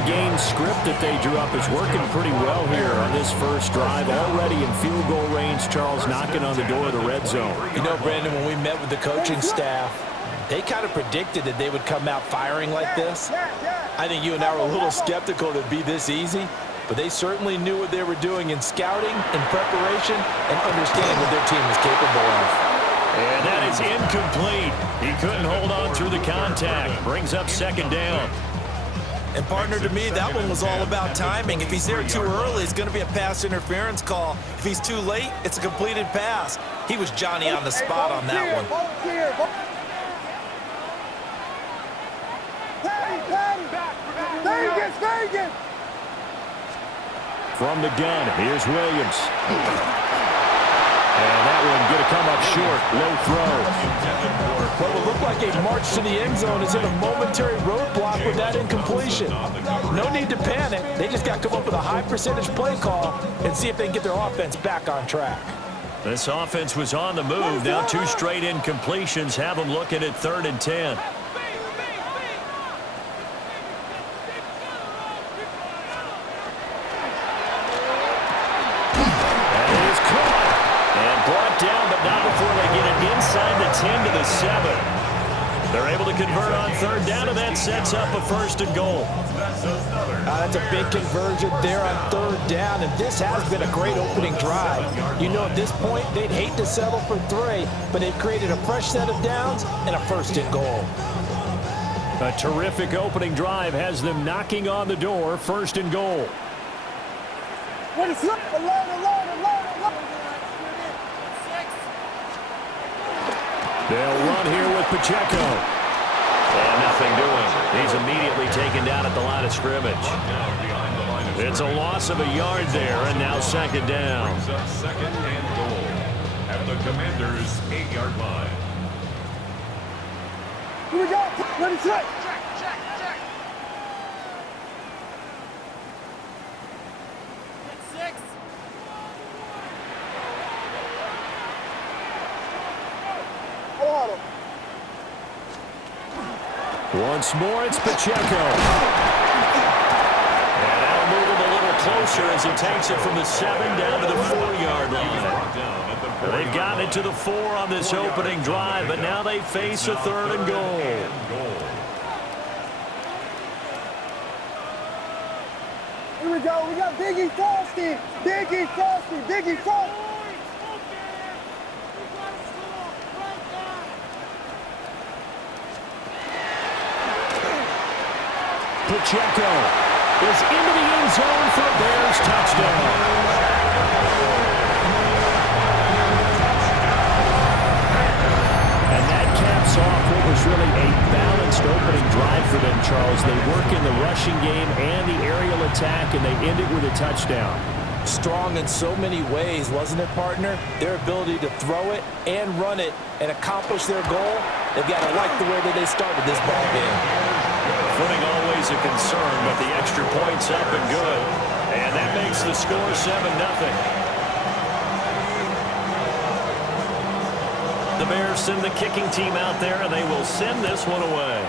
early-game script that they drew up is working pretty well here on this first drive. Already in field goal range, Charles, knocking on the door of the red zone. You know, Brandon, when we met with the coaching staff, they kind of predicted that they would come out firing like this. I think you and I were a little skeptical that it'd be this easy, but they certainly knew what they were doing in scouting, in preparation, and understanding what their team was capable of. And that is incomplete. He couldn't hold on through the contact. Brings up second down. And, partner, to me, that one was all about timing. If he's there too early, it's going to be a pass interference call. If he's too late, it's a completed pass. He was Johnny on the spot on that one. From the gun, here's Williams. And that one going to come up short. Low throw. What will look like a march to the end zone is hit a momentary roadblock with that incompletion. No need to panic. They just got to come up with a high percentage play call and see if they can get their offense back on track. This offense was on the move. Now 2 straight incompletions have them looking at 3rd and 10. Down, but not before they get it inside the 10 to the 7. They're able to convert on 3rd down, and that sets up a 1st and goal. That's a big conversion there on 3rd down, and this has been a great opening drive. You know, at this point, they'd hate to settle for 3, but they've created a fresh set of downs and a 1st and goal. A terrific opening drive has them knocking on the door, 1st and goal. They'll run here with Pacheco. And nothing doing. He's immediately taken down at the line of scrimmage. It's a loss of a yard there, and now 2nd down. 2nd and goal at the Commanders' 8-yard line. Here we go. Ready, set. Once more, it's Pacheco. And that'll move him a little closer as he takes it from the 7 down to the 4-yard line. They've gotten it to the 4 on this opening drive, but now they face a 3rd and goal. Here we go. We got Biggie Frosty. Biggie Frosty. Biggie Frosty. Pacheco is into the end zone for a Bears touchdown. And that caps off what was really a balanced opening drive for them, Charles. They work in the rushing game and the aerial attack, and they end it with a touchdown. Strong in so many ways, wasn't it, partner? Their ability to throw it and run it and accomplish their goal, they've got to like the way that they started this ball game. Footing always a concern, but the extra point's up and good. And that makes the score 7-0. The Bears send the kicking team out there, and they will send this one away.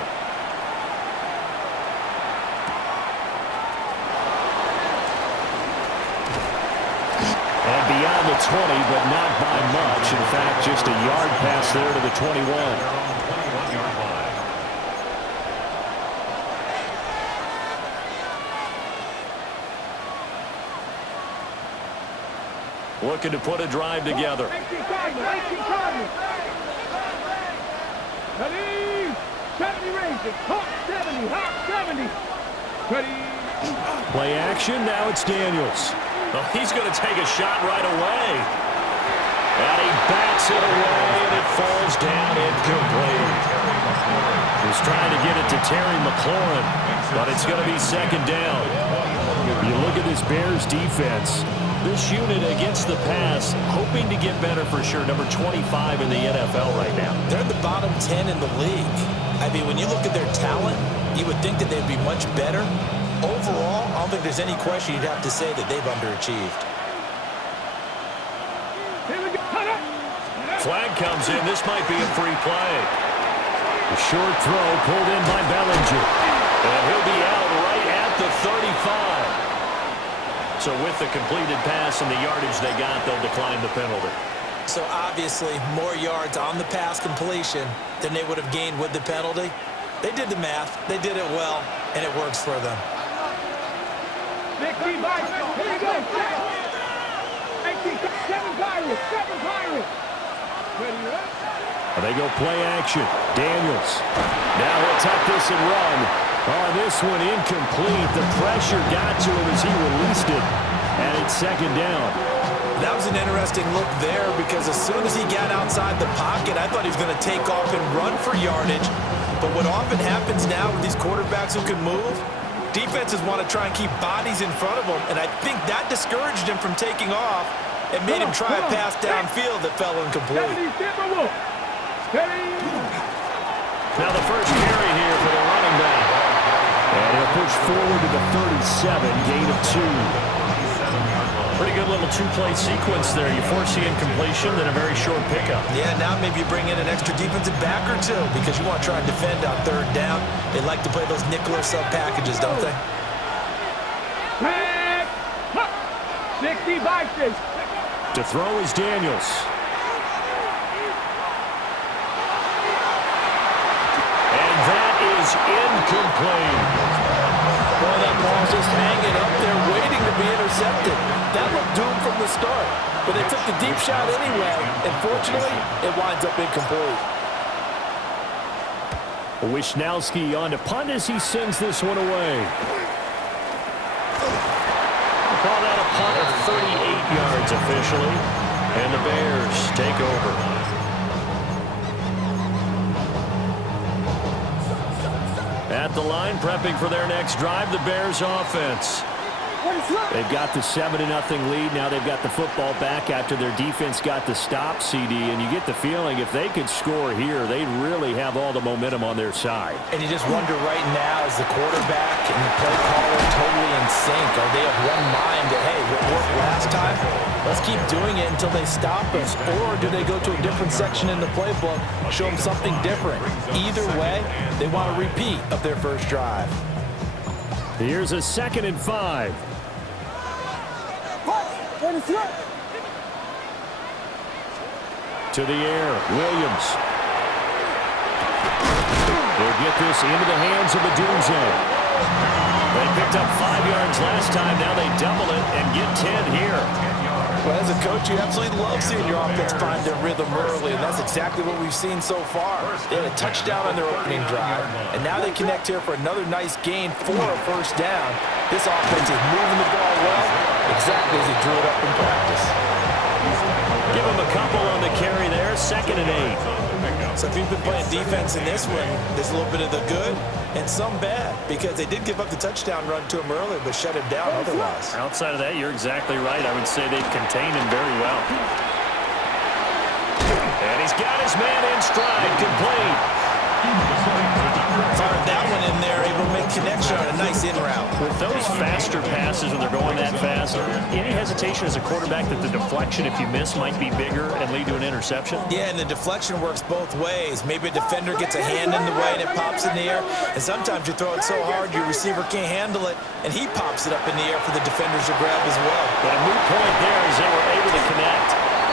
And beyond the 20, but not by much. In fact, just a yard pass there to the 21. Looking to put a drive together. Play action, now it's Daniels. Oh, he's going to take a shot right away. And he bats it away, and it falls down incomplete. He's trying to get it to Terry McLaurin, but it's going to be 2nd down. You look at this Bears defense. This unit against the pass, hoping to get better for sure. Number 25 in the NFL right now. They're in the bottom 10 in the league. I mean, when you look at their talent, you would think that they'd be much better. Overall, I don't think there's any question you'd have to say that they've underachieved. Flag comes in. This might be a free play. A short throw pulled in by Bellinger. And he'll be out right at the So with the completed pass and the yardage they got, they'll decline the penalty. So obviously more yards on the pass completion than they would have gained with the penalty. They did the math. They did it well, and it works for them. They go play action. Daniels. Now he'll tuck this and run. Oh, this one incomplete. The pressure got to him as he released it. And it's second down. That was an interesting look there because as soon as he got outside the pocket, I thought he was going to take off and run for yardage. But what often happens now with these quarterbacks who can move, defenses want to try and keep bodies in front of them, and I think that discouraged him from taking off and made him try a pass downfield that fell incomplete. Now the first carry here for the running back. And he'll push forward to the 37, gain of 2. Pretty good little two-play sequence there. You force the incompletion, then a very short pickup. Yeah, now maybe you bring in an extra defensive back or two because you want to try and defend on third down. They like to play those nickel or sub packages, don't they? 60 boxes. To throw is Daniels. And that is incomplete. Well, that ball's just hanging up there waiting to be intercepted. That looked doomed from the start, but they took the deep shot anyway, and fortunately, it winds up incomplete. Wisnowski on to punt as he sends this one away. We'll call that a punt of 38 yards officially, and the Bears take over. At the line, prepping for their next drive, the Bears offense. They've got the 7-0 lead. Now they've got the football back after their defense got the stop, CD. And you get the feeling if they could score here, they'd really have all the momentum on their side. And you just wonder right now, is the quarterback and the play caller totally in sync? Are they of one mind that, hey, what worked last time? Let's keep doing it until they stop us. Or do they go to a different section in the playbook, show them something different? Either way, they want a repeat of their first drive. Here's a 2nd and 5. To the air, Williams. They'll get this into the hands of Adunze. They picked up 5 yards last time. Now they double it and get 10 here. Well, as a coach, you absolutely love seeing your offense find their rhythm early, and that's exactly what we've seen so far. They had a touchdown on their opening drive, and now they connect here for another nice gain for a first down. This offense is moving the ball well, exactly as he drew it up in practice. Give him a couple on the carry there, 2nd and 8. So if you've been playing defense in this one, there's a little bit of the good and some bad because they did give up the touchdown run to him earlier but shut him down otherwise. Outside of that, you're exactly right. I would say they've contained him very well. And he's got his man in stride, complete. Fired that one in there, able to make connection on a nice in route. With those faster passes when they're going that fast, any hesitation as a quarterback that the deflection, if you miss, might be bigger and lead to an interception? Yeah, and the deflection works both ways. Maybe a defender gets a hand in the way and it pops in the air, and sometimes you throw it so hard your receiver can't handle it, and he pops it up in the air for the defenders to grab as well. But a moot point there as they were able to connect.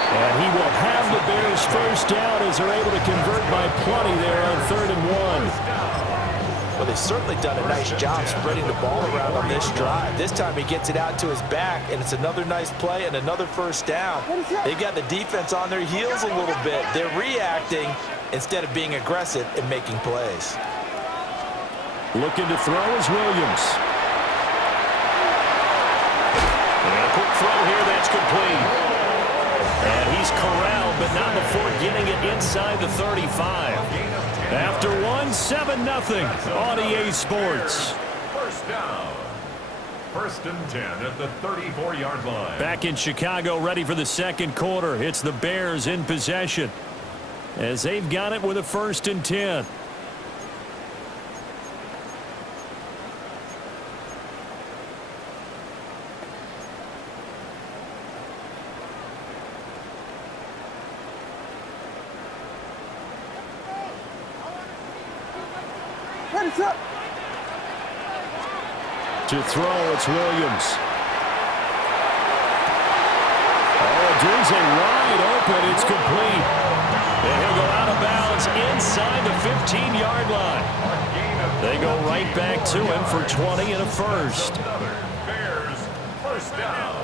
And he will have the Bears first down as they're able to convert by plenty there on 3rd and 1. Well, they've certainly done a nice job spreading the ball around on this drive. This time he gets it out to his back, and it's another nice play and another first down. They've got the defense on their heels a little bit. They're reacting instead of being aggressive and making plays. Looking to throw is Williams. And a quick throw here that's complete. And he's corralled, but not before getting it inside the 35. After 7-0 on EA Sports. First down. 1st and 10 at the 34-yard line. Back in Chicago, ready for the second quarter. It's the Bears in possession as they've got it with a 1st and 10. To throw, it's Williams. Oh, Dulce wide open. It's complete. And he'll go out of bounds inside the 15-yard line. They go right back to him for 20 and a first. Bears, first down.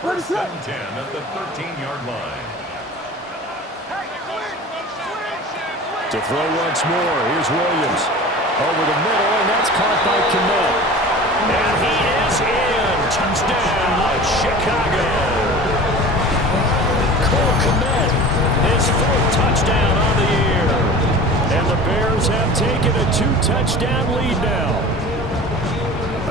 First and 10 at the 13-yard line. To throw once more, here's Williams. Over the middle, and that's caught by Kmet. And he is in. Touchdown, Chicago. Cole Kmet, his 4th touchdown on the year. And the Bears have taken a 2-touchdown lead now.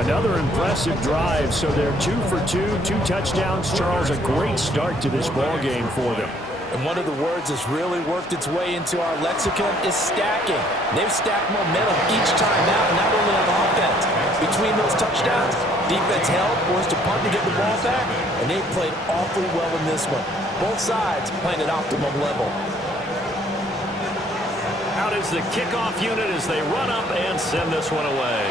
Another impressive drive, so they're 2 for 2, 2 touchdowns. Charles, a great start to this ball game for them. And one of the words that's really worked its way into our lexicon is stacking. They've stacked momentum each time out, not only on offense. Between those touchdowns, defense held, forced a punt to get the ball back, and they played awfully well in this one. Both sides playing at optimum level. Out is the kickoff unit as they run up and send this one away.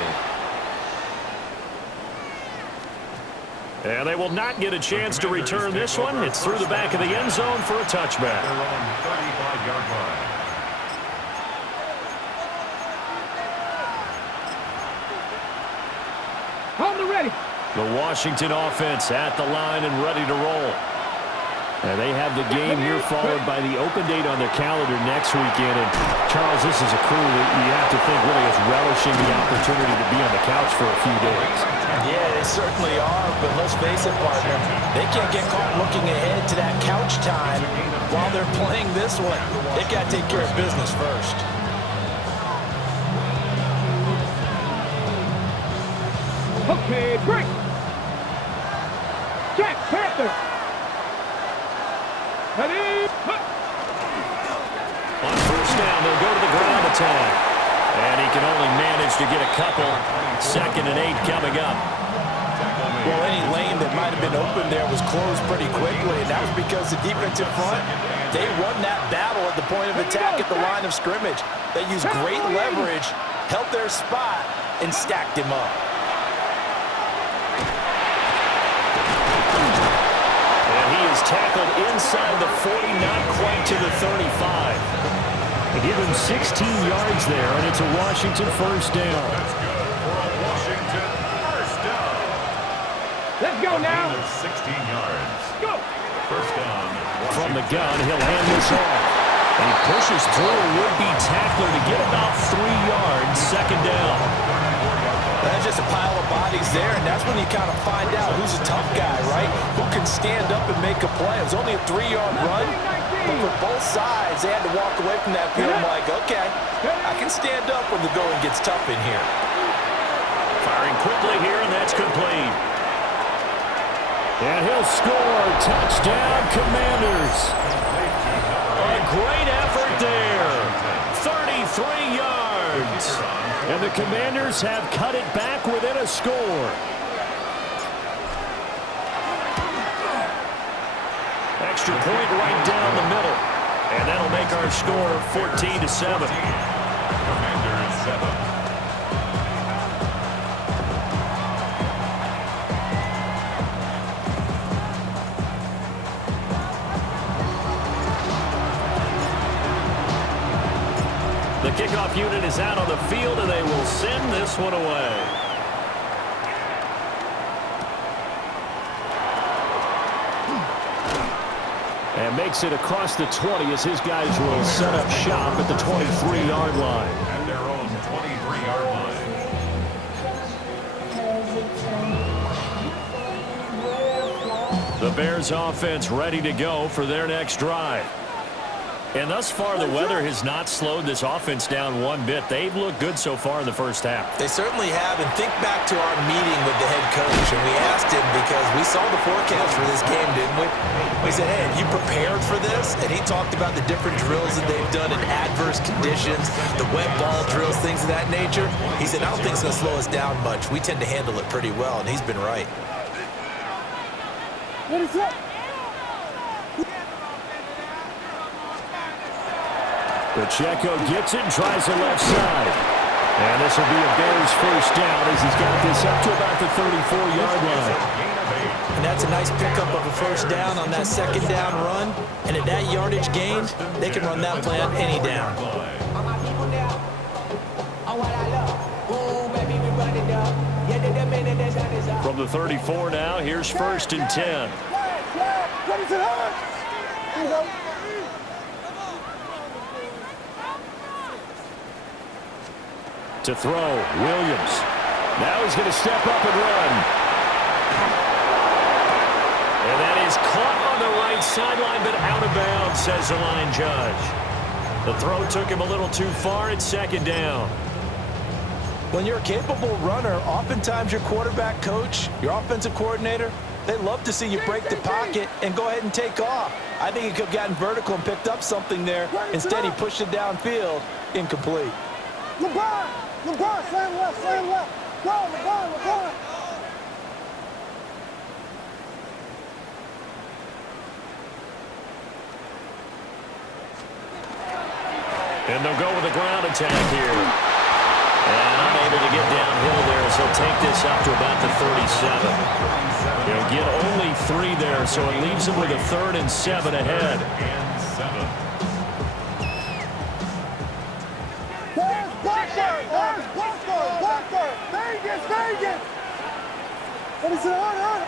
And they will not get a chance to return this one. It's through the back of the end zone for a touchback. They're on 35-yard line. Hold it ready. The Washington offense at the line and ready to roll. And they have the game here followed by the open date on their calendar next weekend. And Charles, this is a crew that you have to think really is relishing the opportunity to be on the couch for a few days. Yeah, they certainly are, but let's face it, partner. They can't get caught looking ahead to that couch time while they're playing this one. They've got to take care of business first. Okay, break. Jack Panther. Ready? On first down, they'll go to the ground attack. And he can only manage to get a couple. 2nd and 8 coming up. Well, any lane that might have been open there was closed pretty quickly, and that was because the defensive front, they won that battle at the point of attack at the line of scrimmage. They used great leverage, held their spot, and stacked him up. And he is tackled inside the 40, not quite to the 35. They give him 16 yards there, and it's a Washington first down. That's good for a Washington first down. Let's go now. 16 yards. Go. First down. From the gun, he'll hand this off. And he pushes through a would-be tackler to get about 3 yards, 2nd down. That's just a pile of bodies there, and that's when you kind of find out who's a tough guy, right? Who can stand up and make a play. It was only a 3-yard run, but for both sides, they had to walk away from that field like, okay, I can stand up when the going gets tough in here. Firing quickly here, and that's complete. And he'll score. Touchdown, Commanders. A great effort there. 33 yards. And the Commanders have cut it back within a score. Extra point right down the middle. And that'll make our score 14-7. Commanders 7. The kickoff unit is out on the field, and they will send this one away. And makes it across the 20 as his guys will set up shop at the 23-yard line. At their own 23-yard line. The Bears offense ready to go for their next drive. And thus far, the weather has not slowed this offense down one bit. They've looked good so far in the first half. They certainly have, and think back to our meeting with the head coach, and we asked him because we saw the forecast for this game, didn't we? We said, hey, have you prepared for this? And he talked about the different drills that they've done in adverse conditions, the wet ball drills, things of that nature. He said, I don't think it's going to slow us down much. We tend to handle it pretty well, and he's been right. What is up? Pacheco gets it and tries the left side. And this will be a Bears first down as he's got this up to about the 34-yard line. And that's a nice pickup of a first down on that second down run. And at that yardage gain, they can run that play on any down. From the 34 now, here's first and 10. To throw, Williams. Now he's going to step up and run. And that is caught on the right sideline, but out of bounds, says the line judge. The throw took him a little too far. It's second down. When you're a capable runner, oftentimes your quarterback coach, your offensive coordinator, they love to see you break the pocket and go ahead and take off. I think he could have gotten vertical and picked up something there. Instead, he pushed it downfield, incomplete. LeBron, slam left, go, LeBron. And they'll go with a ground attack here. And unable to get downhill there as he'll take this up to about the 37. He'll get only 3 there, so it leaves him with a 3rd and 7 ahead. Blocker. Vegas. What is it on?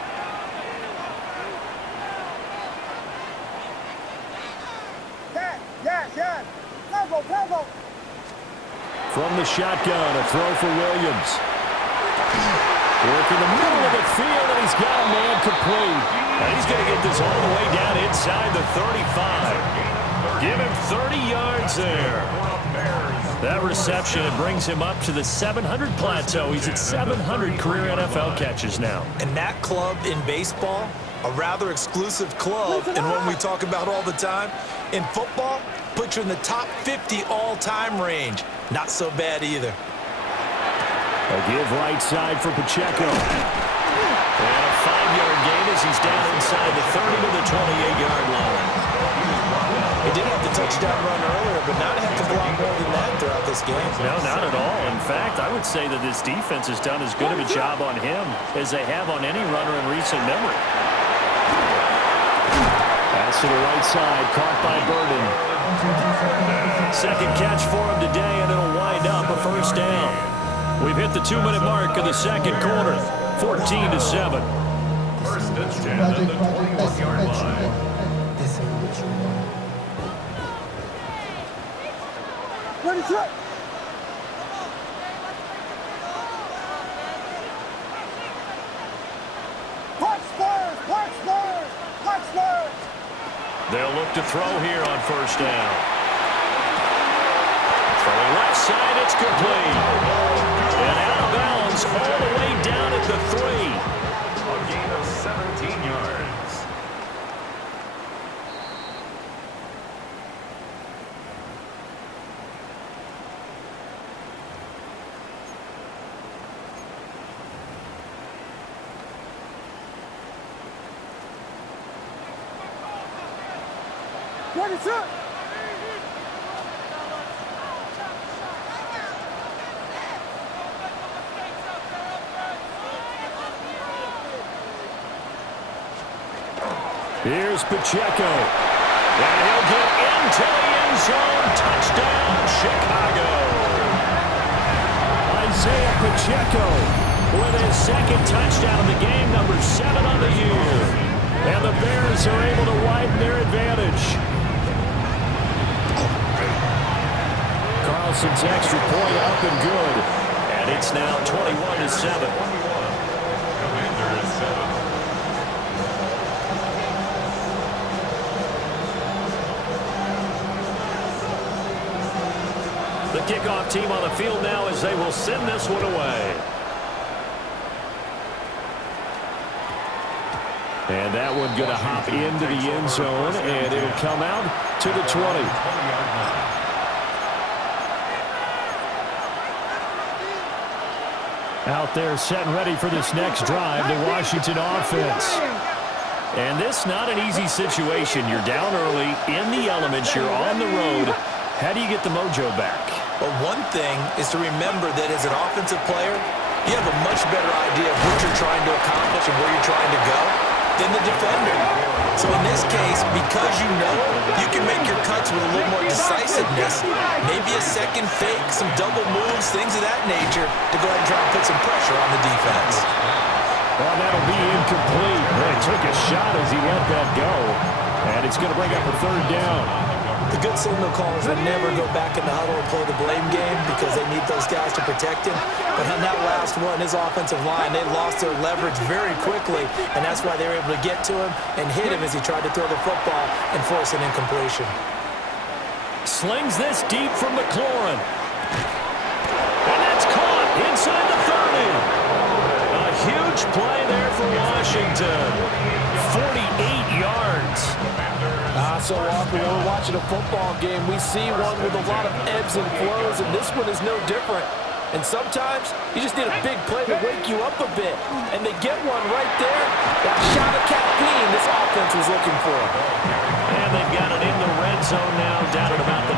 Yes. Pablo. From the shotgun, a throw for Williams. Work in the middle of the field, and he's got a man complete. And he's going to get this all the way down inside the 35. Give him 30 yards there. That reception, it brings him up to the 700 plateau. He's at 700 career NFL catches now. And that club in baseball, a rather exclusive club, and one we talk about all the time. In football, puts you in the top 50 all-time range. Not so bad either. A give right side for Pacheco. And a 5-yard gain as he's down inside the 30 to the 28-yard line. He did have the touchdown run earlier, but not have to block more than that throughout this game. No, not at all. In fact, I would say that this defense has done as good of a job on him as they have on any runner in recent memory. Pass to the right side, caught by Burden. Second catch for him today, and it'll wind up a first down. We've hit the 2-minute mark of the second quarter, 14-7. First and 10 at the 21-yard line. Ready, set. Punch. They'll look to throw here on first down. Throwing left side, it's complete. And out of bounds all the way down at the 3. A gain of 17 yards. Ready, set. Here's Pacheco. And he'll get into the end zone. Touchdown, Chicago. Isaiah Pacheco with his second touchdown of the game, number 7 on the year. And the Bears are able to widen their advantage. Carlson's extra point up and good. And it's now 21-7. Commanders 7. The kickoff team on the field now as they will send this one away. And that one going to hop into the end zone, and it'll come out to the 20. Out there set and ready for this next drive, the Washington offense. And this not an easy situation. You're down early, in the elements, you're on the road. How do you get the mojo back? But one thing is to remember that as an offensive player, you have a much better idea of what you're trying to accomplish and where you're trying to go than the defender. So in this case, because you know, you can make your cuts with a little more decisiveness, maybe a second fake, some double moves, things of that nature, to go ahead and try and put some pressure on the defense. Well, that'll be incomplete. Well, he took a shot as he let that go, and it's going to bring up a third down. The good signal callers will never go back in the huddle and play the blame game because they need those guys to protect him. But on that last one, his offensive line, they lost their leverage very quickly, and that's why they were able to get to him and hit him as he tried to throw the football and force an incompletion. Slings this deep from McLaurin. And that's caught inside the 30. A huge play there for Washington. 48 yards. So often when we're watching a football game, we see one with a lot of ebbs and flows, and this one is no different. And sometimes you just need a big play to wake you up a bit, and they get one right there. That shot of caffeine this offense was looking for. And they've got it in the red zone now, down at about the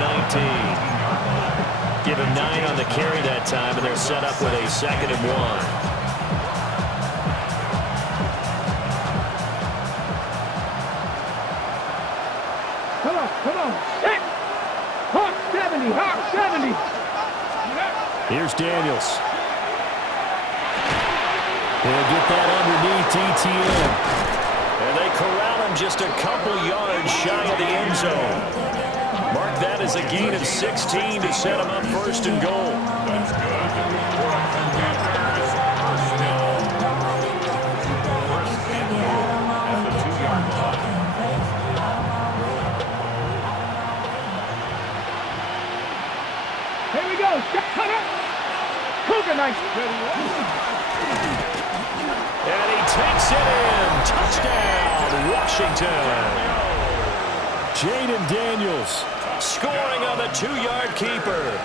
19. Give him 9 on the carry that time, and they're set up with a 2nd and 1. Come on. Hit. Hawk 70. Hawk 70. Here's Daniels. He'll get that underneath ETN. And they corral him just a couple yards shy of the end zone. Mark that as a gain of 16 to set him up 1st and goal. That's good. First and goal at the 2-yard line. Here we go. Cut it. Cougar nice. And he takes it in. Touchdown, Washington. Jaden Daniels scoring on the 2-yard keeper.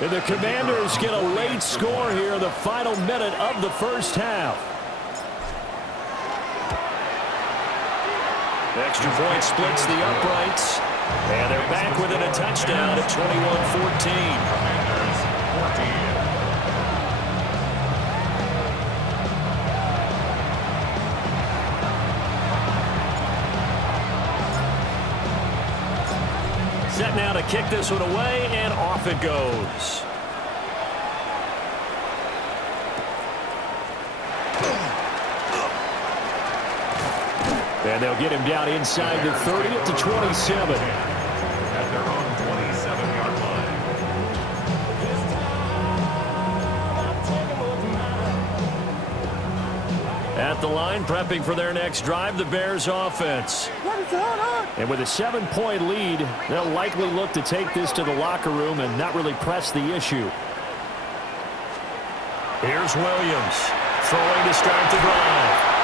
And the Commanders get a late score here in the final minute of the first half. Extra point splits the uprights. And they're back within a touchdown at 21-14. Set now to kick this one away, and off it goes. And they'll get him down inside the 30 up to 27. At their own 27-yard line. At the line, prepping for their next drive, the Bears offense. And with a 7-point lead, they'll likely look to take this to the locker room and not really press the issue. Here's Williams, throwing to start the drive.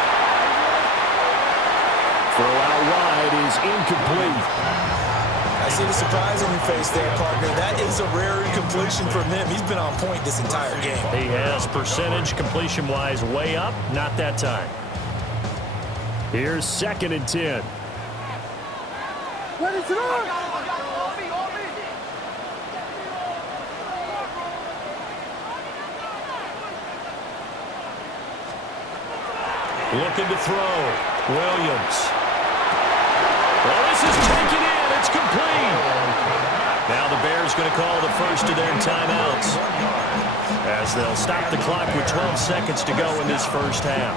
Throw out wide is incomplete. I see the surprise on your face there, partner. That is a rare incompletion from him. He's been on point this entire game. He has percentage completion-wise way up, not that time. Here's 2nd and 10. Ready to run. Looking to throw. Williams. Well, this is taken in. It's complete. Now the Bears going to call the first of their timeouts as they'll stop the clock with 12 seconds to go in this first half.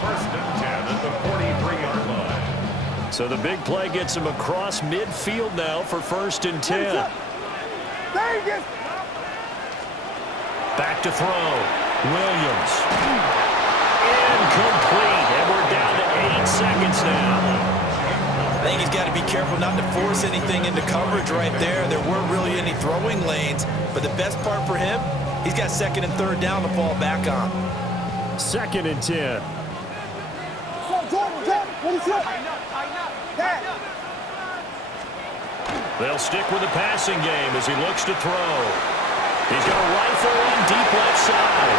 1st and 10 at the 43-yard line. So the big play gets him across midfield now for 1st and 10. Back to throw. Williams. Incomplete. And we're down to 8 seconds now. I think he's got to be careful not to force anything into coverage right there. There weren't really any throwing lanes, but the best part for him, he's got 2nd and 3rd down to fall back on. 2nd and 10. They'll stick with the passing game as he looks to throw. He's got a rifle on deep left side.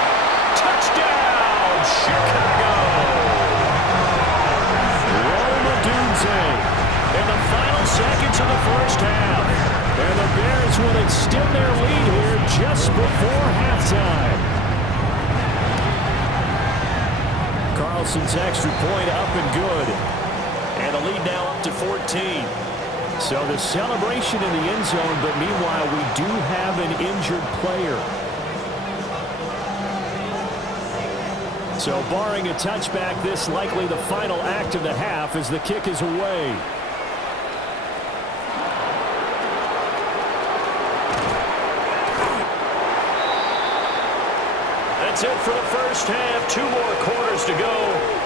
Touchdown, Chicago! In the final seconds of the first half. And the Bears with a extend their lead here just before halftime. Carlson's extra point up and good. And the lead now up to 14. So the celebration in the end zone, but meanwhile we do have an injured player. So barring a touchback, this likely the final act of the half as the kick is away. That's it for the first half. 2 more quarters to go.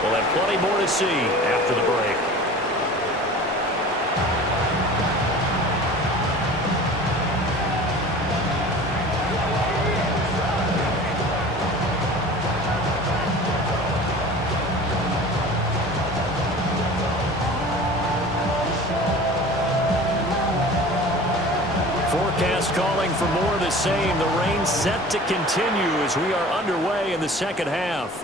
We'll have plenty more to see after the break. Forecast calling for more of the same. The rain set to continue as we are underway in the second half.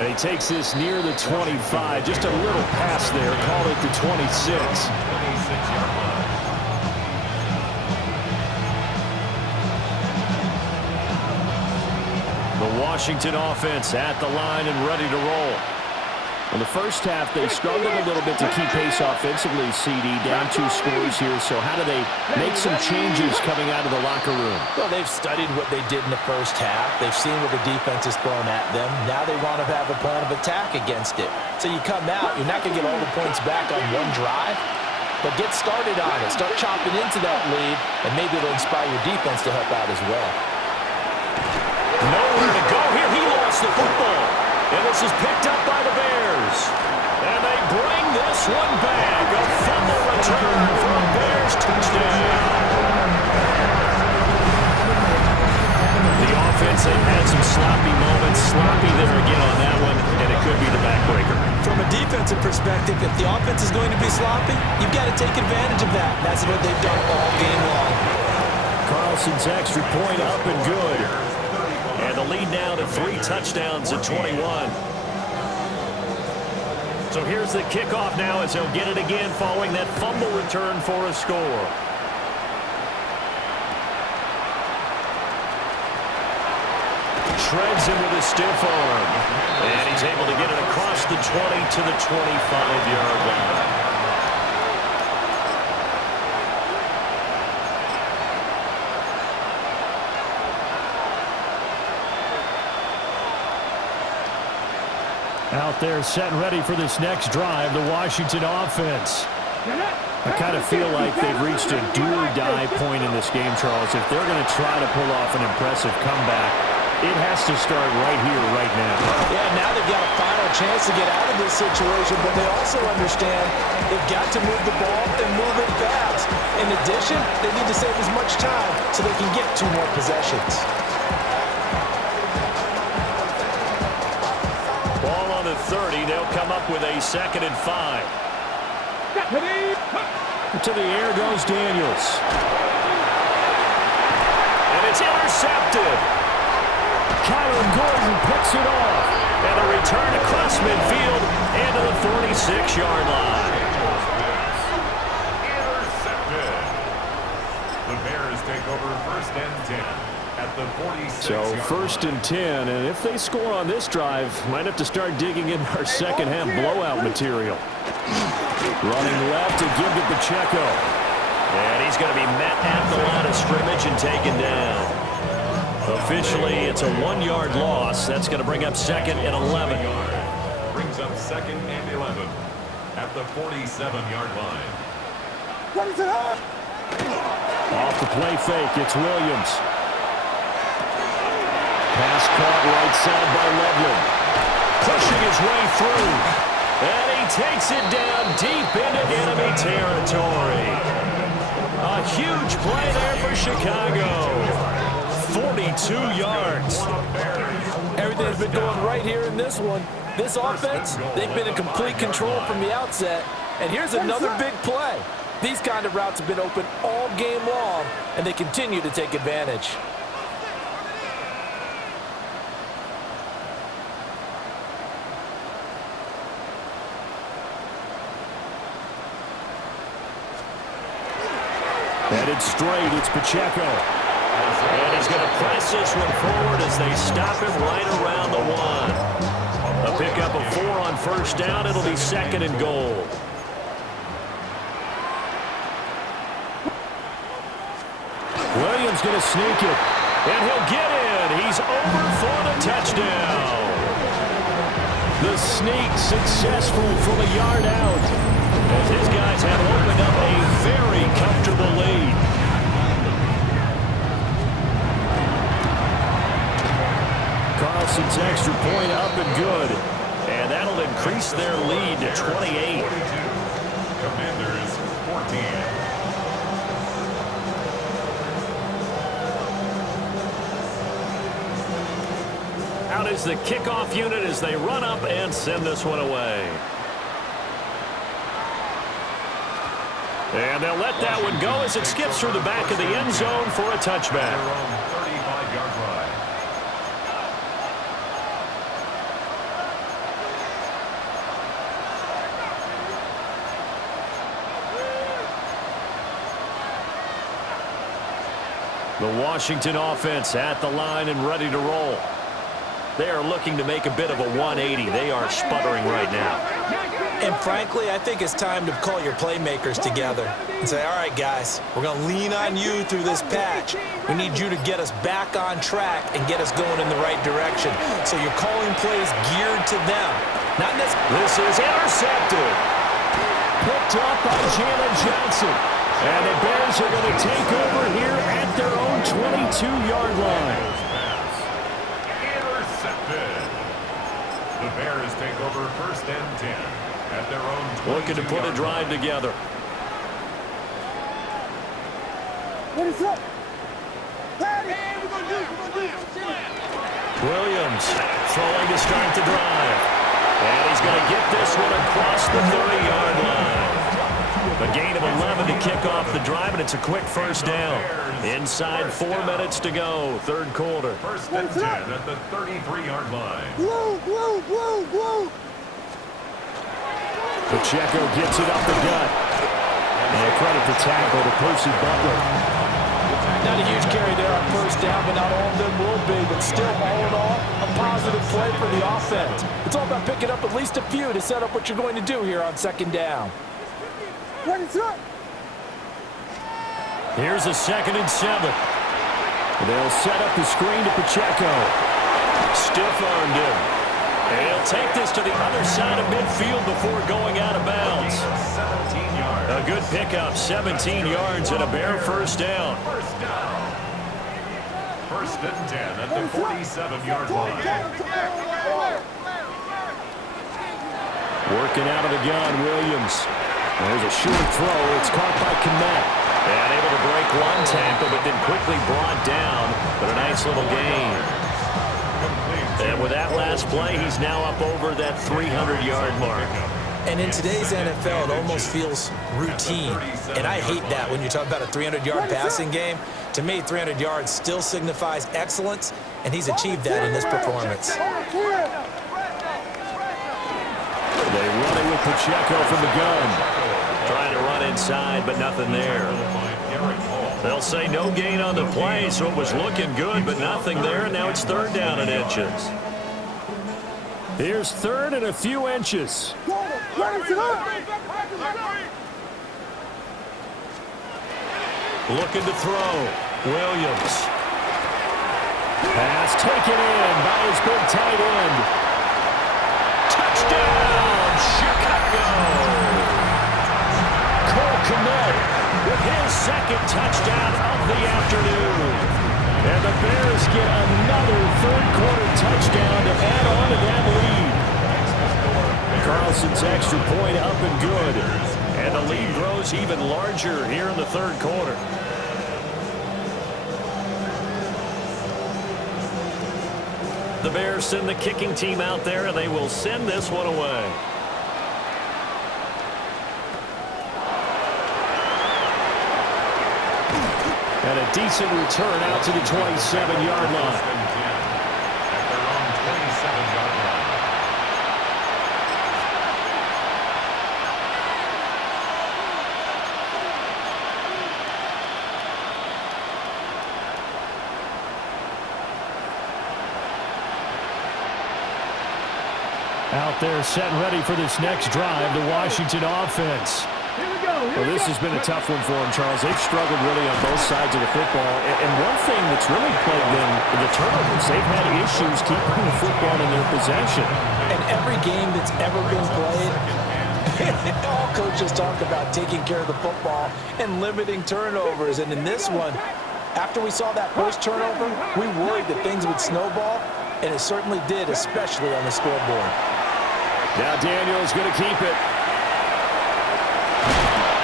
And he takes this near the 25. Just a little pass there. Call it the 26. 26-yard line. The Washington offense at the line and ready to roll. In the first half, they struggled a little bit to keep pace offensively, CD, down 2 scores here. So how do they make some changes coming out of the locker room? Well, they've studied what they did in the first half. They've seen what the defense has thrown at them. Now they want to have a plan of attack against it. So you come out, you're not going to get all the points back on one drive, but get started on it. Start chopping into that lead, and maybe it'll inspire your defense to help out as well. Nowhere to go here. He lost the football. And this is picked up by the Bears. And they bring this one back. A fumble return for a Bears touchdown. The offense, they've had some sloppy moments. Sloppy there again on that one, and it could be the backbreaker. From a defensive perspective, if the offense is going to be sloppy, you've got to take advantage of that. That's what they've done all game long. Carlson's extra point up and good. And the lead now to 3 touchdowns at 21. So here's the kickoff now as they'll get it again following that fumble return for a score. Shreds him with a stiff arm. And he's able to get it across the 20 to the 25-yard line. Out there set and ready for this next drive, the Washington offense. I kind of feel like they've reached a do-or-die point in this game, Charles. If they're going to try to pull off an impressive comeback, it has to start right here, right now. Yeah, now they've got a final chance to get out of this situation, but they also understand they've got to move the ball and move it fast. In addition, they need to save as much time so they can get 2 more possessions. Ball on the 30. They'll come up with a 2nd and 5. To the air goes Daniels. And it's intercepted. Kyler Gordon picks it off. And a return across midfield and to the 46-yard line. Intercepted. The Bears take over 1st and 10 at the 46. So 1st and 10, and if they score on this drive, might have to start digging in our second half blowout material. Running left to give to Pacheco. And he's going to be met at the line of scrimmage and taken down. Officially, it's a 1-yard loss. That's going to bring up 2nd and 11. Brings up 2nd and 11 at the 47-yard line. Off the play fake, it's Williams. Pass caught right side by Loveland. Pushing his way through. And he takes it down deep into enemy territory. A huge play there for Chicago. 42 yards. Everything's been going right here in this one. This offense, they've been in complete control from the outset. And here's another big play. These kind of routes have been open all game long, and they continue to take advantage. Headed straight, it's Pacheco. And he's going to press this one forward as they stop him right around the 1. A pickup of 4 on first down. It'll be 2nd and goal. Williams going to sneak it. And he'll get in. He's over for the touchdown. The sneak successful from a yard out, as his guys have opened up a very comfortable lead. Carlson's extra point up and good. And that'll increase their lead to 28. Commanders 14. Out is the kickoff unit as they run up and send this one away. And they'll let that one go as it skips through the back of the end zone for a touchback. 35-yard line. The Washington offense at the line and ready to roll. They are looking to make a bit of a 180. They are sputtering right now. And frankly, I think it's time to call your playmakers together and say, all right, guys, we're going to lean on you through this patch. We need you to get us back on track and get us going in the right direction. So you're calling plays geared to them. Not necessarily. This is intercepted. Picked up by Jalen Johnson. And the Bears are going to take over here at their own 22-yard line. Intercepted. The Bears take over 1st and 10 at their own 22-yard line. Looking to put a drive together. What is up? Williams throwing to start the drive. And he's going to get this one across the 30-yard line. A gain of 11 to kick off the drive, and it's a quick first down. Inside 4 minutes to go, 3rd quarter. 1st and 10 at the 33-yard line. Blue. Pacheco gets it up the gut. And credit the tackle to Percy Butler. Not a huge carry there on first down, but not all of them will be. But still, all in all, a positive play for the offense. It's all about picking up at least a few to set up what you're going to do here on 2nd down. What is up? Here's a 2nd and 7. They'll set up the screen to Pacheco. Stiff-armed him. And he'll take this to the other side of midfield before going out of bounds. 17 yards. A good pickup, 17 yards and a Bear first down. First down. 1st and 10 at the 47-yard line. Working out of the gun, Williams. There's a short throw. It's caught by Kmet. And able to break one tackle, but then quickly brought down. But a nice little gain. And with that last play, he's now up over that 300-yard mark. And in today's NFL, it almost feels routine. And I hate that when you talk about a 300-yard passing game. To me, 300 yards still signifies excellence, and he's achieved that in this performance. They run it with Pacheco from the gun. Trying to run inside, but nothing there. They'll say no gain on the play, so it was looking good, but nothing there. And now it's 3rd down and inches. Here's 3rd and a few inches. Looking to throw. Williams. Pass taken in by his big tight end. Touchdown, Chicago! Cole Kmet with his 2nd touchdown of the afternoon. And the Bears get another 3rd quarter touchdown to add on to that lead. Carlson's extra point up and good. And the lead grows even larger here in the 3rd quarter. The Bears send the kicking team out there, and they will send this one away. And a decent return out to the 27-yard line. Out there set and ready for this next drive, the Washington offense. Well, this has been a tough one for them, Charles. They've struggled really on both sides of the football. And one thing that's really plagued them, the turnovers. They've had issues keeping the football in their possession. And every game that's ever been played, all coaches talk about taking care of the football and limiting turnovers. And in this one, after we saw that first turnover, we worried that things would snowball, and it certainly did, especially on the scoreboard. Now Daniel's going to keep it.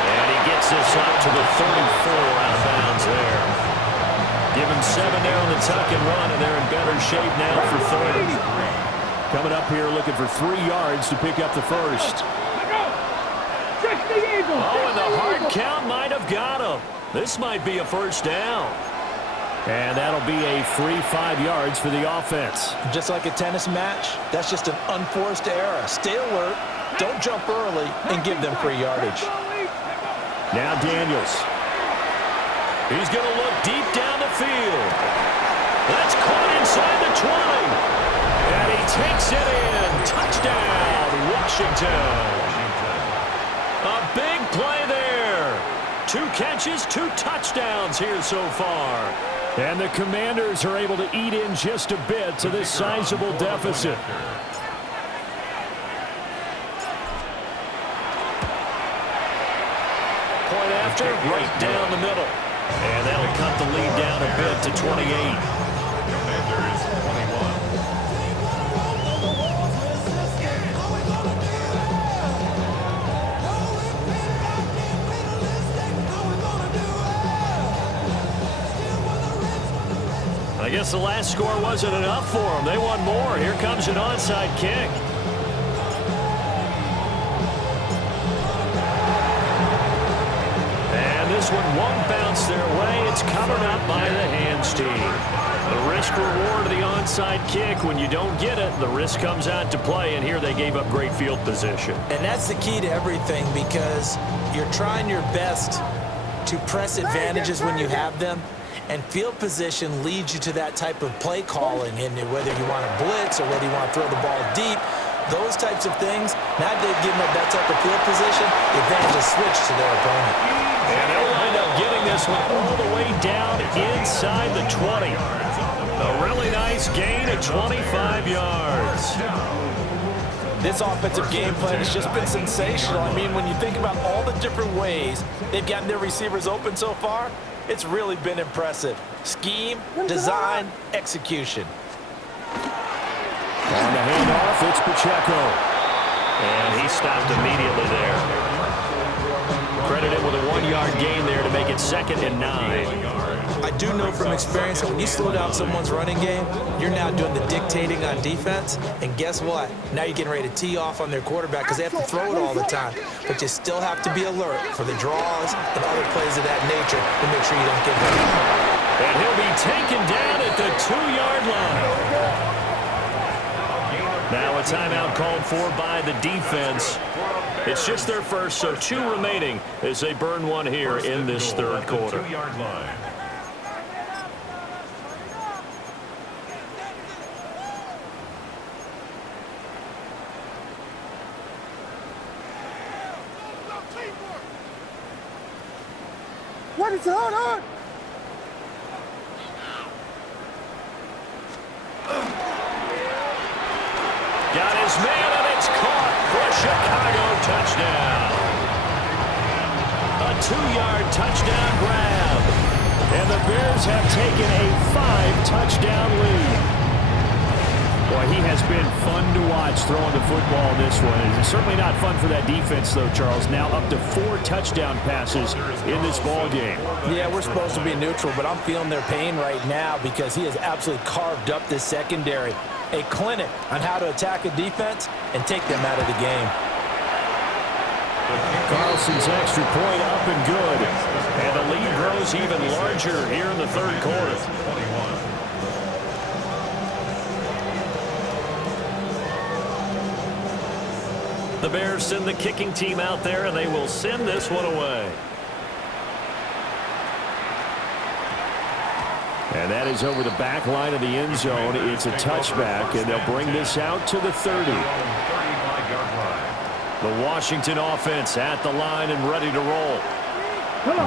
And he gets this up to the 34 out of bounds there. Give him 7 there on the tuck and run, and they're in better shape now for third. Coming up here looking for 3 yards to pick up the first. Oh, and the hard count might have got him. This might be a first down. And that'll be a free 5 yards for the offense. Just like a tennis match, that's just an unforced error. Stay alert, don't jump early, and give them free yardage. Now Daniels. He's going to look deep down the field. That's caught inside the 20. And he takes it in. Touchdown, Washington. A big play there. 2 catches, 2 touchdowns here so far. And the Commanders are able to eat in just a bit to this sizable deficit. Point after, right down the middle. And that'll cut the lead down a bit to 28. Commanders 21. I guess the last score wasn't enough for them. They want more. Here comes an onside kick. And this one won't bounce their way. It's covered up by the hands team. The risk-reward of the onside kick. When you don't get it, the risk comes out to play. And here they gave up great field position. And that's the key to everything, because you're trying your best to press advantages when you have them. And field position leads you to that type of play calling, and whether you want to blitz or whether you want to throw the ball deep, those types of things. Now they've given up that type of field position, the advantage is switched to their opponent. And they'll wind up getting this one all the way down inside the 20. A really nice gain of 25 yards. This offensive game plan has just been sensational. I mean, when you think about all the different ways they've gotten their receivers open so far, it's really been impressive. Scheme, design, execution. On the handoff, it's Pacheco. And he stopped immediately there. Credited with a 1-yard gain there to make it 2nd and 9. I do know from experience that when you slow down someone's running game, you're now doing the dictating on defense. And guess what? Now you're getting ready to tee off on their quarterback because they have to throw it all the time. But you still have to be alert for the draws and other plays of that nature to make sure you don't get hurt. And he'll be taken down at the 2-yard line. Now a timeout called for by the defense. It's just their first, so 2 remaining as they burn one here in this 3rd quarter. 2-yard line. What is it? Hold on! Got his man, and it's caught for a Chicago touchdown. A 2-yard touchdown grab. And the Bears have taken a 5-touchdown lead. Boy, he has been fun to watch throwing the football in this one. It's certainly not fun for that defense, though, Charles. Now up to 4 touchdown passes in this ball game. Yeah, we're supposed to be neutral, but I'm feeling their pain right now because he has absolutely carved up this secondary. A clinic on how to attack a defense and take them out of the game. Carlson's extra point up and good. And the lead grows even larger here in the 3rd quarter. The Bears send the kicking team out there, and they will send this one away. And that is over the back line of the end zone. It's a touchback, and they'll bring this out to the 30. The Washington offense at the line and ready to roll.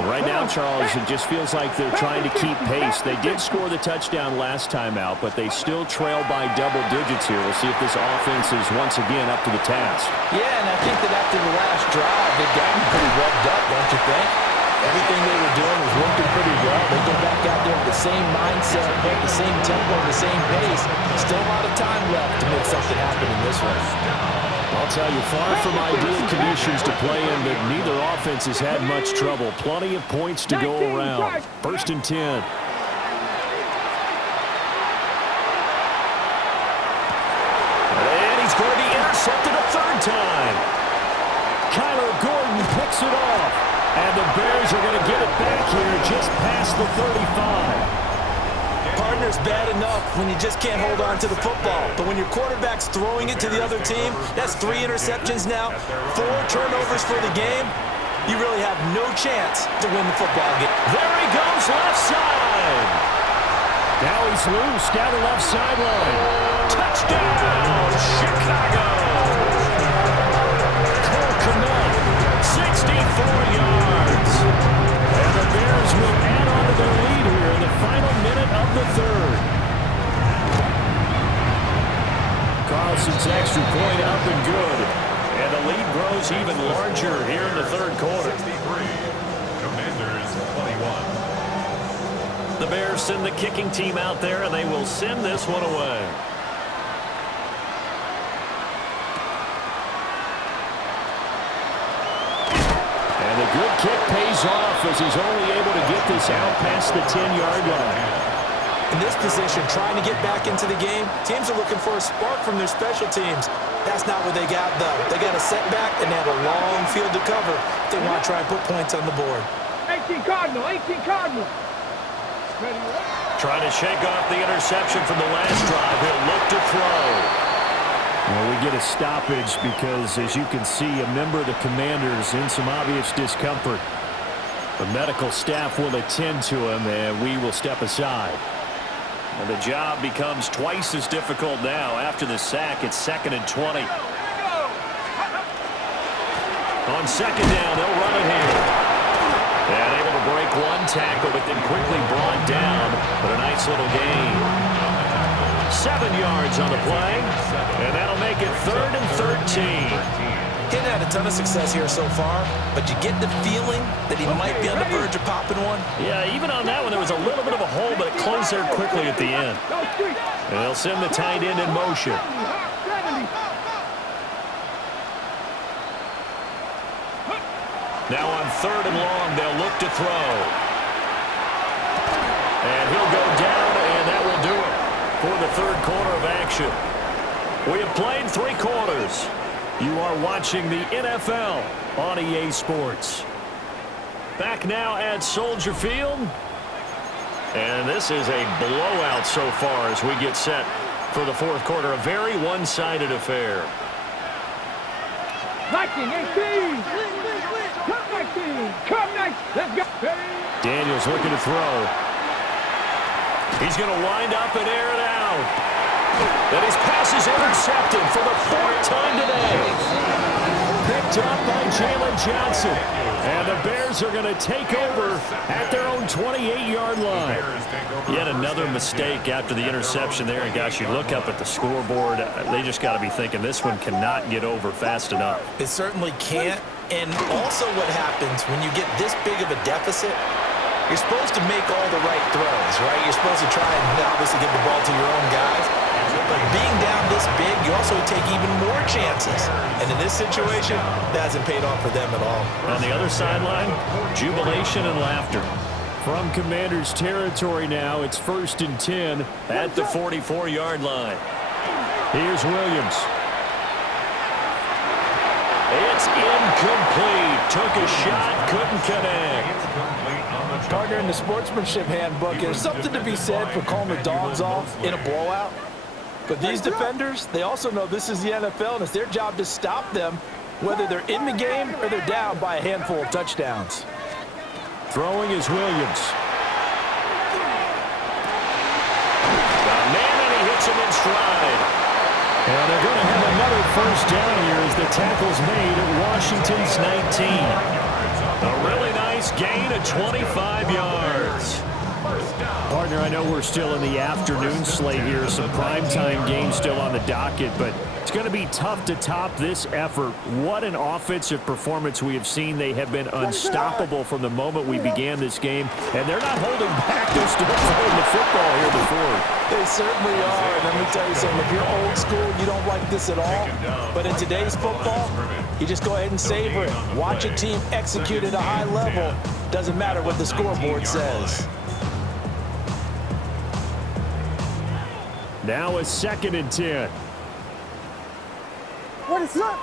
Right now, Charles, it just feels like they're trying to keep pace. They did score the touchdown last time out, but they still trail by double digits here. We'll see if this offense is once again up to the task. Yeah, and I think that after the last drive, they've gotten pretty revved up, don't you think? Everything they were doing was working pretty well. They go back out there with the same mindset, the same tempo, the same pace. Still a lot of time left to make something happen in this one. I'll tell you, far from ideal conditions to play in, but neither offense has had much trouble. Plenty of points to go around. 1st and 10. And he's going to be intercepted a 3rd time. Kyler Gordon picks it off. And the Bears are going to get it back here just past the 35. Partner's bad enough when you just can't hold on to the football. But when your quarterback's throwing it to the other team, that's 3 interceptions now, 4 turnovers for the game. You really have no chance to win the football game. There he goes, left side. Now he's loose down the left sideline. Touchdown, Chicago. Cole Kmet, 64 yards. And the Bears will add on to their lead here in the final minute of the 3rd. Carlson's extra point up and good. And the lead grows even larger here in the 3rd quarter. 63. Commanders 21. The Bears send the kicking team out there, and they will send this one away. And the good kick pays off as he's only able to get this out past the 10-yard line. In this position, trying to get back into the game, teams are looking for a spark from their special teams. That's not what they got, though. They got a setback, and they have a long field to cover if they want to try and put points on the board. 18 Cardinal, 18 Cardinal. Trying to shake off the interception from the last drive. He'll look to throw. Well, we get a stoppage because, as you can see, a member of the Commanders in some obvious discomfort. The medical staff will attend to him, and we will step aside. And the job becomes twice as difficult now. After the sack, it's 2nd and 20. On 2nd down, they'll run it here. And able to break one tackle, but then quickly brought down. But a nice little gain. 7 yards on the play. And that'll make it 3rd and 13. He's had a ton of success here so far, but you get the feeling that he might be on the verge of popping one. Yeah, even on that one, there was a little bit of a hole, but it closed there quickly at the end. And they'll send the tight end in motion. Now on 3rd and long, they'll look to throw. And he'll go down, and that will do it for the 3rd quarter of action. We have played 3 quarters. You are watching the NFL on EA Sports. Back now at Soldier Field. And this is a blowout so far as we get set for the 4th quarter. A very one-sided affair. 19, 18. Come 19. Come 19. Let's go. Daniels looking to throw. He's going to wind up and air it out. And his pass is intercepted for the 4th time today. Picked up by Jalen Johnson. And the Bears are going to take over at their own 28-yard line. Yet another mistake after the interception there. And, gosh, you look up at the scoreboard. They just got to be thinking this one cannot get over fast enough. It certainly can't. And also what happens when you get this big of a deficit, you're supposed to make all the right throws, right? You're supposed to try and obviously get the ball to your own guys. But being down this big, you also take even more chances. And in this situation, that hasn't paid off for them at all. On the other sideline, jubilation and laughter. From Commanders territory now, it's 1st and 10 at the 44-yard line. Here's Williams. It's incomplete. Took a shot, couldn't connect. Partner, in the sportsmanship handbook, there's something to be said for calling the dogs off in a blowout. But these defenders, they also know this is the NFL, and it's their job to stop them, whether they're in the game or they're down by a handful of touchdowns. Throwing is Williams. Got a man, and he hits him in stride. And they're going to have another first down here as the tackle's made at Washington's 19. A really nice gain of 25 yards. Partner, I know we're still in the afternoon slate here, some primetime games still on the docket, but it's going to be tough to top this effort. What an offensive performance we have seen. They have been unstoppable from the moment we began this game, and they're not holding back. They're still throwing the football here before. They certainly are. And let me tell you something. If you're old school, you don't like this at all. But in today's football, you just go ahead and savor it. Watch a team execute at a high level. Doesn't matter what the scoreboard says. Now a 2nd and 10. What is up?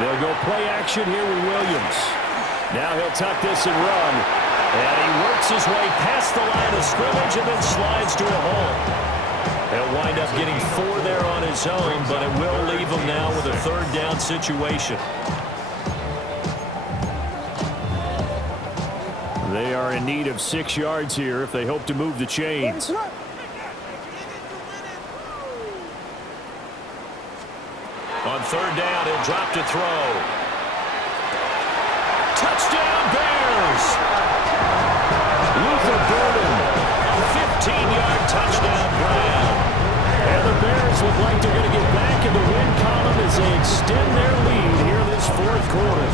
They'll go play action here with Williams. Now he'll tuck this and run. And he works his way past the line of scrimmage and then slides to a hole. He'll wind up getting 4 there on his own, but it will leave him now with a 3rd down situation. They are in need of 6 yards here if they hope to move the chains. On 3rd down, he'll drop to throw. Touchdown, Bears! Luther Burden, A 15-yard touchdown grab. and the Bears look like they're going to get back in the win column as they extend their lead here this 4th quarter.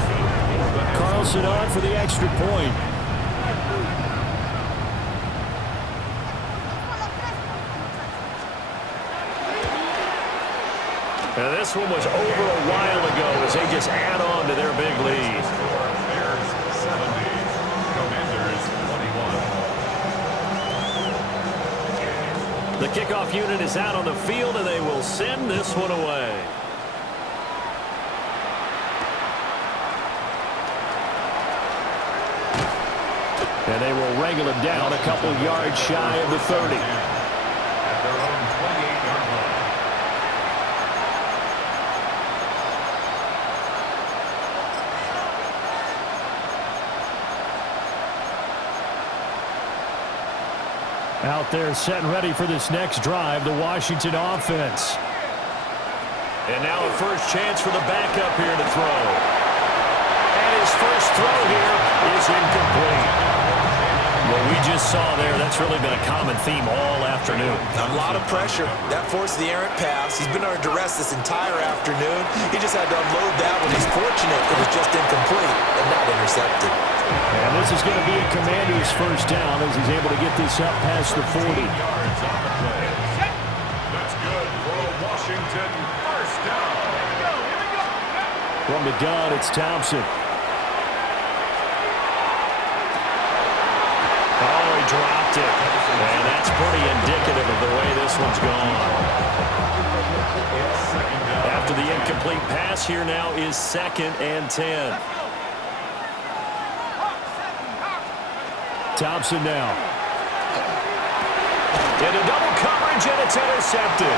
Carlson on for the extra point. And this one was over a while ago as they just add on to their big lead. Bears 70, Commanders 21. The kickoff unit is out on the field, and they will send this one away. And they will wrangle him down a couple yards shy of the 30. At their own 28-yard line. Out there set and ready for this next drive, the Washington offense. And now a first chance for the backup here to throw. And his first throw here is incomplete. What we just saw there, that's really been a common theme all afternoon. A lot of pressure. That forced the errant pass. He's been under duress this entire afternoon. He just had to unload that one. He's fortunate it was just incomplete and not intercepted. And this is going to be a Commander's first down as he's able to get this up past the 40. Yards on the play. That's good for a Washington first down. From the gun, it's Thompson. Oh, he dropped it. And that's pretty indicative of the way this one's gone. After the incomplete pass, here now is 2nd and 10. Thompson now. Into double coverage, and it's intercepted.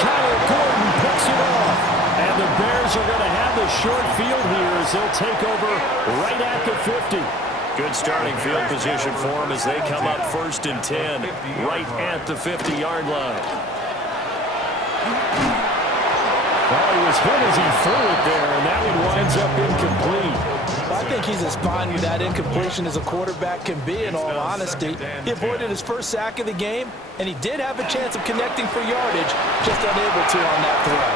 Kyler Gordon picks it off. And the Bears are going to have the short field here as they'll take over right at the 50. Good starting field position for them as they come up 1st and 10, right at the 50-yard line. Well, he was hit as he threw it there, and that one winds up incomplete. I think he's as fine with that incompletion as a quarterback can be, in all honesty. He avoided his first sack of the game, and he did have a chance of connecting for yardage, just unable to on that throw.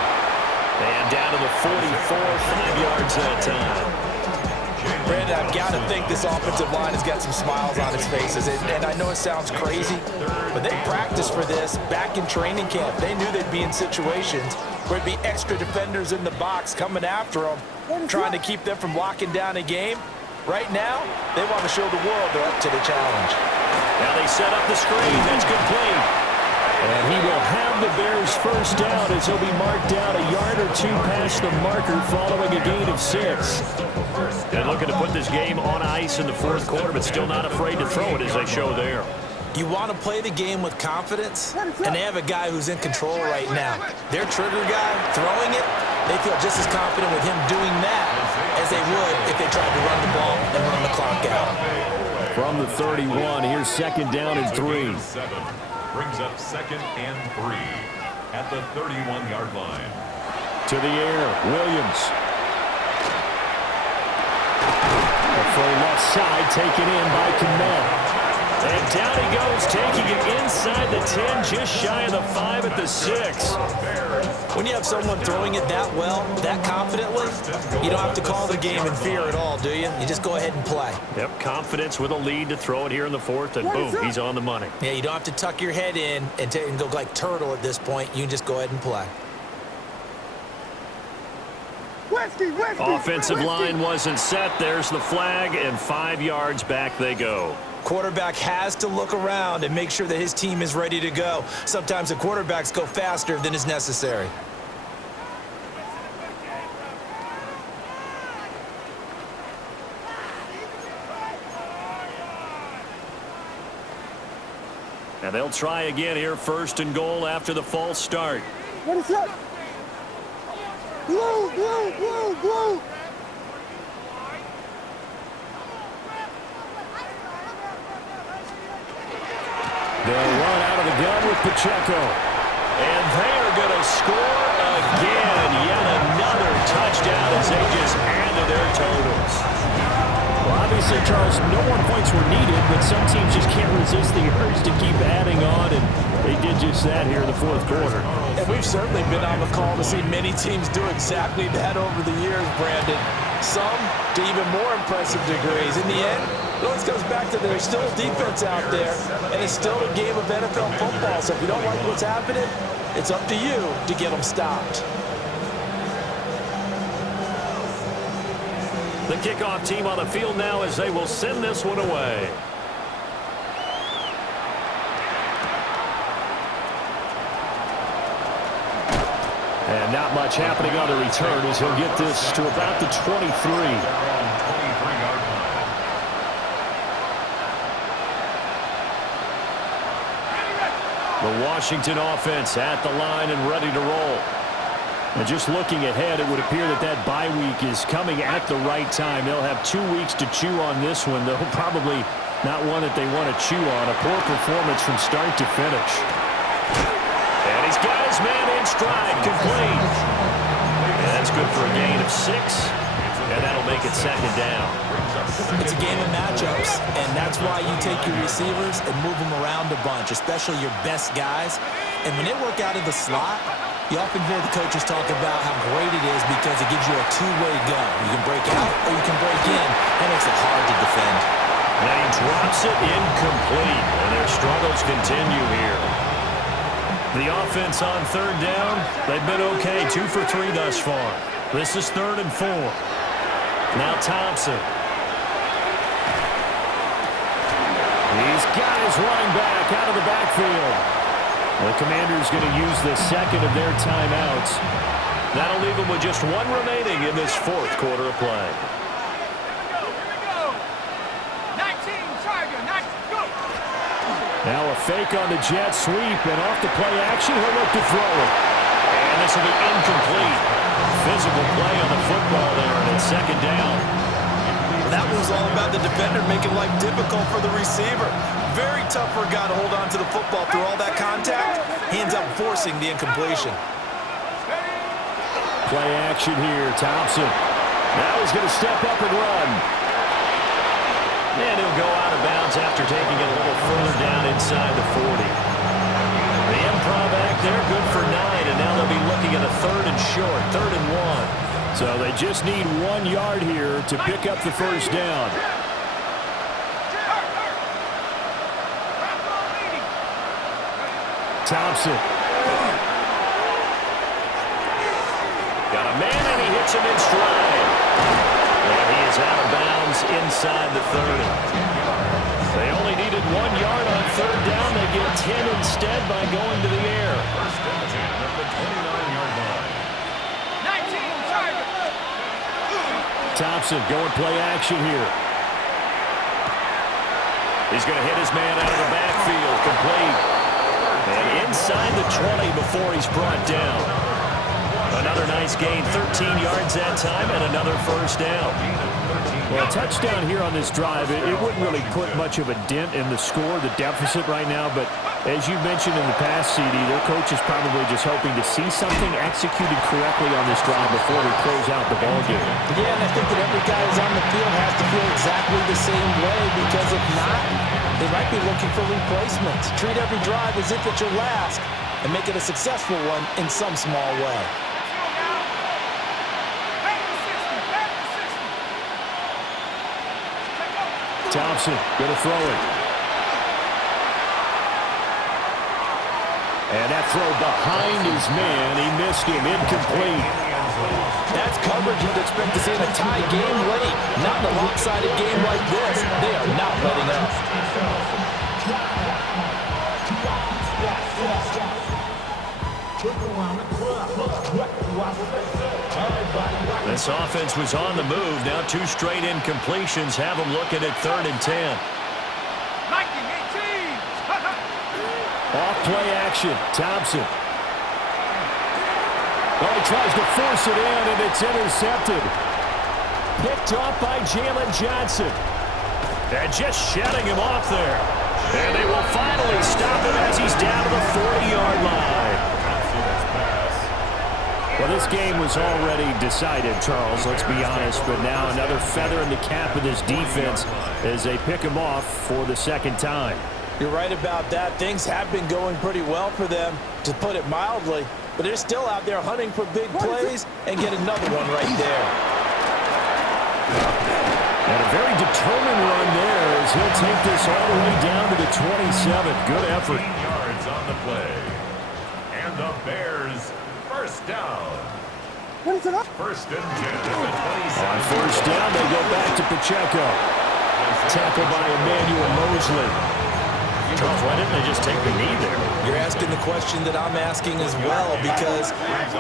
And down to the 44, 5 yards that time. Brandon, I've got to think this offensive line has got some smiles on its faces. And I know it sounds crazy, but they practiced for this back in training camp. They knew they'd be in situations where it'd be extra defenders in the box coming after them, trying to keep them from locking down a game. Right now, they want to show the world they're up to the challenge. Now they set up the screen. That's complete. And he will have the Bears first down as he'll be marked down a yard or two past the marker following a gain of 6. And looking to put this game on ice in the 4th quarter, but still not afraid to throw it as they show there. You want to play the game with confidence, and they have a guy who's in control right now. Their trigger guy throwing it, they feel just as confident with him doing that as they would if they tried to run the ball and run the clock out. From the 31, here's 2nd down and 3. Brings up 2nd and 3. at the 31-yard line. To the air, Williams. For left side, taken in by Kmet. And down he goes, taking it inside the 10, just shy of the 5 at the 6. When you have someone throwing it that well, that confidently, you don't have to call the game in fear at all, do you? You just go ahead and play. Yep, confidence with a lead to throw it here in the 4th, and boom, he's on the money. Yeah, you don't have to tuck your head in and go like turtle at this point. You can just go ahead and play. Offensive line wasn't set. There's the flag, and 5 yards back they go. Quarterback has to look around and make sure that his team is ready to go. Sometimes the quarterbacks go faster than is necessary. And they'll try again here, 1st and goal after the false start. What is up? Blue, blue, blue, blue. They'll run out of the gun with Pacheco. And they are going to score again. Yet another touchdown as they just add to their totals. Well, obviously, Charles, no more points were needed, but some teams just can't resist the urge to keep adding on, and they did just that here in the 4th quarter. And we've certainly been on the call to see many teams do exactly that over the years, Brandon. Some to even more impressive degrees. In the end, it always comes back to there's still a defense out there, and it's still a game of NFL football. So if you don't like what's happening, it's up to you to get them stopped. The kickoff team on the field now as they will send this one away. And not much happening on the return as he'll get this to about the 23. The Washington offense at the line and ready to roll. And just looking ahead, it would appear that that bye week is coming at the right time. They'll have 2 weeks to chew on this one, though probably not one that they want to chew on. A poor performance from start to finish. And he's got his man in stride, complete. And that's good for a gain of 6. And that'll make it 2nd down. It's a game of matchups, and that's why you take your receivers and move them around a bunch, especially your best guys. And when they work out of the slot, you often hear the coaches talk about how great it is because it gives you a two-way go. You can break out or you can break in. That makes it hard to defend. And he drops it incomplete, and their struggles continue here. The offense on 3rd down, they've been okay, 2 for 3 thus far. This is 3rd and 4. Now Thompson. He's got his running back out of the backfield. The Commanders going to use the 2nd of their timeouts. That'll leave them with just 1 remaining in this 4th quarter of play. Now a fake on the jet sweep, and off the play action, he'll look to throw it. And this will be incomplete. Physical play on the football there, and it's 2nd down. That was all about the defender making life difficult for the receiver. Very tough for a guy to hold on to the football through all that contact. He ends up forcing the incompletion. Play action here, Thompson. Now he's going to step up and run. And he'll go out of bounds after taking it a little further down inside the 40. The improv act there, good for 9, and now they'll be looking at a 3rd and short, 3rd and 1. So they just need 1 yard here to pick up the 1st down. Thompson. Got a man, and he hits him in stride. And he is out of bounds inside the 30. They only needed 1 yard on 3rd down. They get 10 instead by going to the air. First and 10 at the 29-yard line. Thompson going play action here. He's going to hit his man out of the backfield, complete. And inside the 20 before he's brought down. Another nice gain, 13 yards that time, and another 1st down. Well, a touchdown here on this drive, it wouldn't really put much of a dent in the score, the deficit right now, but As you mentioned in the past, CD, their coach is probably just hoping to see something executed correctly on this drive before they close out the ballgame. Yeah, and I think that every guy who's on the field has to feel exactly the same way, because if not, they might be looking for replacements. Treat every drive as if it's your last and make it a successful one in some small way. Thompson going to throw it. And that throw behind his man. He missed him. Incomplete. That's coverage you'd expect to see in a tie game late. Not in a lopsided game like this. They are not letting up. This offense was on the move. Now 2 straight incompletions have them looking at 3rd and 10. Off play action. Thompson. Well, he tries to force it in, and it's intercepted. Picked off by Jalen Johnson. And just shutting him off there. And they will finally stop him as he's down to the 40-yard line. Well, this game was already decided, Charles, let's be honest. But now another feather in the cap of this defense as they pick him off for the 2nd time. You're right about that. Things have been going pretty well for them, to put it mildly. But they're still out there hunting for big plays and get another one right there. And a very determined run there as he'll take this all the way down to the 27. Good effort. 15 yards on the play. And the Bears, first down. First and 10 at the 27. On first down, they go back to Pacheco. Tackled by Emmanuel Mosley. Charles, why didn't they just take the knee there? You're asking the question that I'm asking as well, because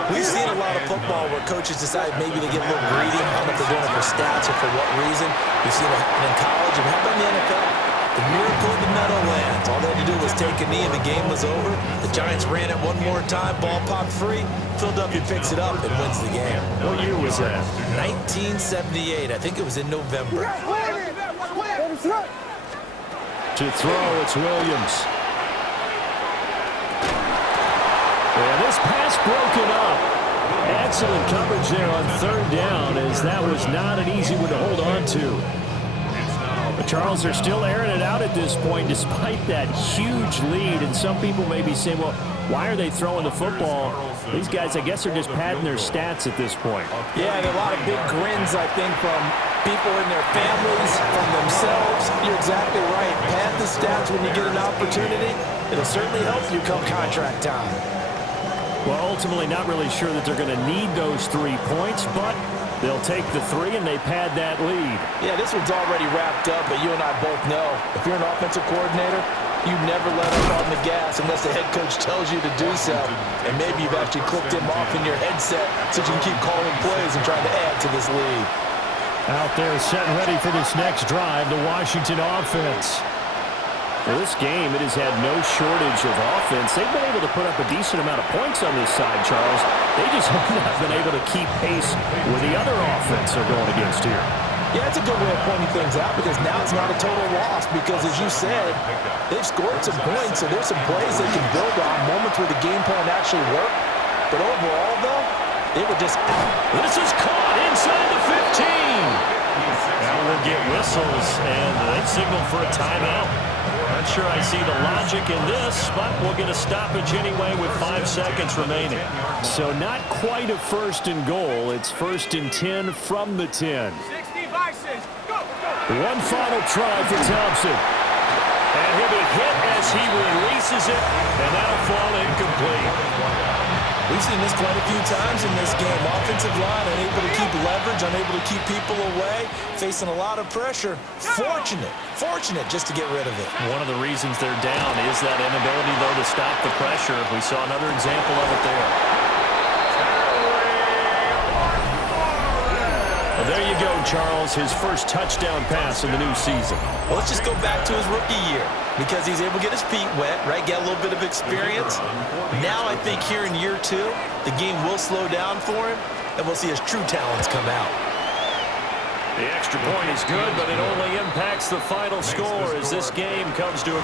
we've seen a lot of football where coaches decide maybe they get a little greedy. I don't know if they're doing it for stats or for what reason. We've seen it happen in college, and how about in the NFL? The miracle of the Meadowlands. All they had to do was take a knee and the game was over. The Giants ran it one more time, ball popped free. Philadelphia picks it up and wins the game. What year was that? 1978. I think it was in November. To throw, it's Williams. And this pass broken up. Excellent coverage there on 3rd down, as that was not an easy one to hold on to. But Charles, they're still airing it out at this point despite that huge lead. And some people may be saying, well, why are they throwing the football? These guys, I guess, are just padding their stats at this point. Yeah, and a lot of big grins, I think, from people in their families, from themselves. You're exactly right. Pad the stats when you get an opportunity. It'll certainly help you come contract time. Well, ultimately, not really sure that they're going to need those 3 points, but they'll take the 3 and they pad that lead. Yeah, this one's already wrapped up, but you and I both know if you're an offensive coordinator, you never let up on the gas unless the head coach tells you to do so. And maybe you've actually clicked him off in your headset so you can keep calling plays and trying to add to this lead. Out there set and ready for this next drive, the Washington offense. For this game, it has had no shortage of offense. They've been able to put up a decent amount of points on this side, Charles. They just have not been able to keep pace with the other offense they're going against here. Yeah, it's a good way of pointing things out, because now it's not a total loss, because as you said, they've scored some points, so there's some plays they can build on, moments where the game plan actually worked. But overall, though, they were just out. This is caught inside the 15. Now we'll get whistles, and they signal for a timeout. Not sure I see the logic in this, but we'll get a stoppage anyway with 5 seconds remaining. So not quite a 1st and goal. It's 1st and 10 from the 10. 60 vices. Go, go. One final try for Thompson. And he'll be hit as he releases it, and that'll fall incomplete. We've seen this quite a few times in this game. Offensive line unable to keep leverage, unable to keep people away, facing a lot of pressure. Fortunate just to get rid of it. One of the reasons they're down is that inability, though, to stop the pressure. We saw another example of it there. Well, there you go, Charles. His first touchdown pass in the new season. Well, let's just go back to his rookie year, because he's able to get his feet wet, right? Get a little bit of experience. Now I think here in year 2, the game will slow down for him, and we'll see his true talents come out. The extra point is good, but it only impacts the final score as this game comes to a